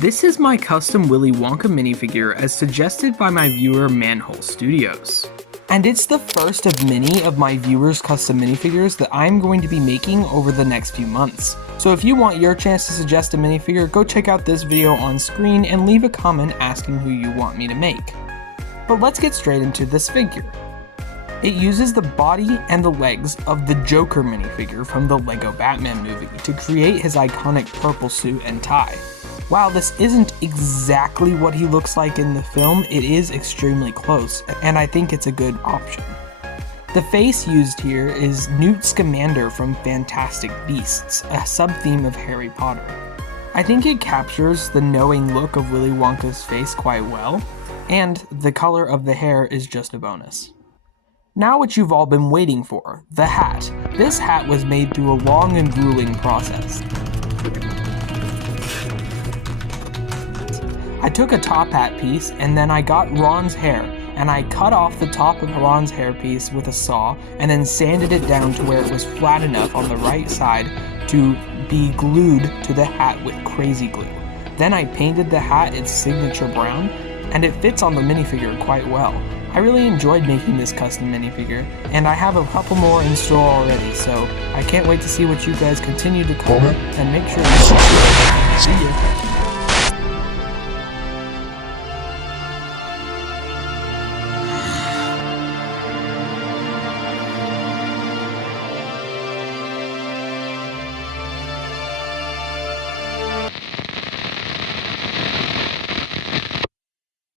This is my custom Willy Wonka minifigure as suggested by my viewer Manhole Studios. And it's the first of many of my viewers' custom minifigures that I'm going to be making over the next few months. So if you want your chance to suggest a minifigure, go check out this video on screen and leave a comment asking who you want me to make. But let's get straight into this figure. It uses the body and the legs of the Joker minifigure from the Lego Batman movie to create his iconic purple suit and tie. While this isn't exactly what he looks like in the film, it is extremely close, and I think it's a good option. The face used here is Newt Scamander from Fantastic Beasts, a sub-theme of Harry Potter. I think it captures the knowing look of Willy Wonka's face quite well, and the color of the hair is just a bonus. Now what you've all been waiting for, the hat. This hat was made through a long and grueling process. I took a top hat piece and then I got Ron's hair and I cut off the top of Ron's hair piece with a saw and then sanded it down to where it was flat enough on the right side to be glued to the hat with crazy glue. Then I painted the hat its signature brown and it fits on the minifigure quite well. I really enjoyed making this custom minifigure and I have a couple more in store already, so I can't wait to see what you guys continue to comment and make sure to see ya.